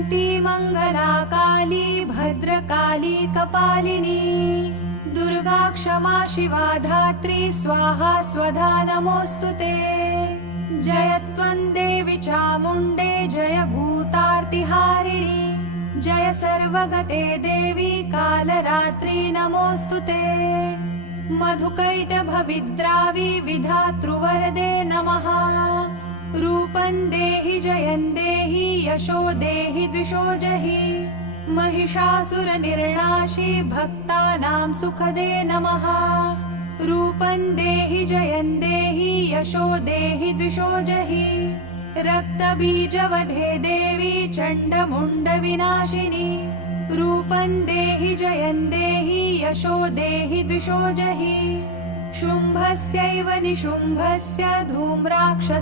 जयन्ती मङ्गला काली भद्रकाली कपालिनी दुर्गा क्षमा शिवा धात्री स्वाहा स्वधा नमोऽस्तु ते। जय त्वं देवी चामुण्डे जय भूतार्तिहारिणी जय सर्वगते देवी कालरात्रि नमोऽस्तु ते। मधुकैटभविद्रावि विधातृवरदे नमः। रूपं देहि जयं देहि यशो देहि द्विषो जहि महिषासुरनिर्णाशि भक्तानां सुखदे नमः। रूपं देहि जयं देहि यशो देहि द्विषो जहि रक्तबीजवधे देवी चण्डमुण्डविनाशिनी रूपं देहि जयं देहि यशो देहि द्विषो जहि शुम्भस्यैव निशुम्भस्य धूम्राक्षस्य